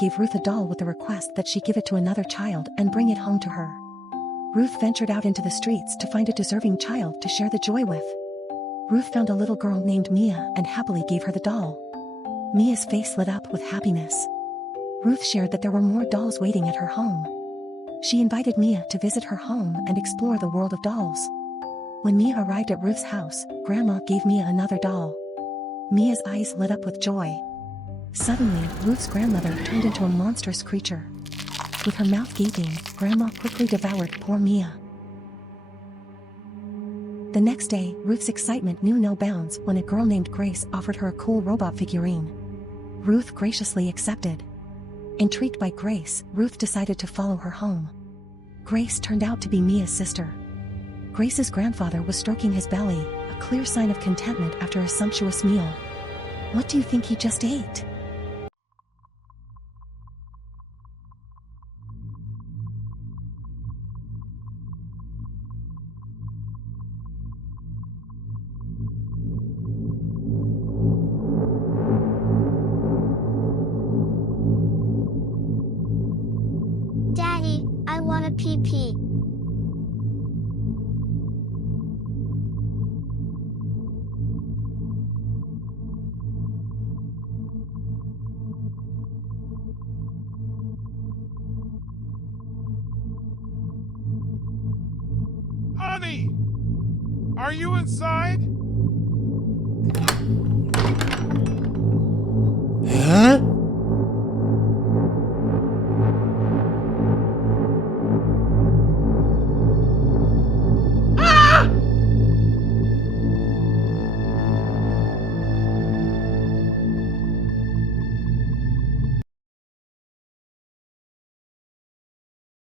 gave Ruth a doll with the request that she give it to another child and bring it home to her. Ruth ventured out into the streets to find a deserving child to share the joy with. Ruth found a little girl named Mia and happily gave her the doll. Mia's face lit up with happiness. Ruth shared that there were more dolls waiting at her home. She invited Mia to visit her home and explore the world of dolls. When Mia arrived at Ruth's house, Grandma gave Mia another doll. Mia's eyes lit up with joy. Suddenly, Ruth's grandmother turned into a monstrous creature. With her mouth gaping, Grandma quickly devoured poor Mia. The next day, Ruth's excitement knew no bounds when a girl named Grace offered her a cool robot figurine. Ruth graciously accepted. Intrigued by Grace, Ruth decided to follow her home. Grace turned out to be Mia's sister. Grace's grandfather was stroking his belly, a clear sign of contentment after a sumptuous meal. What do you think he just ate? Daddy, I want a pee-pee. Honey! Are you inside?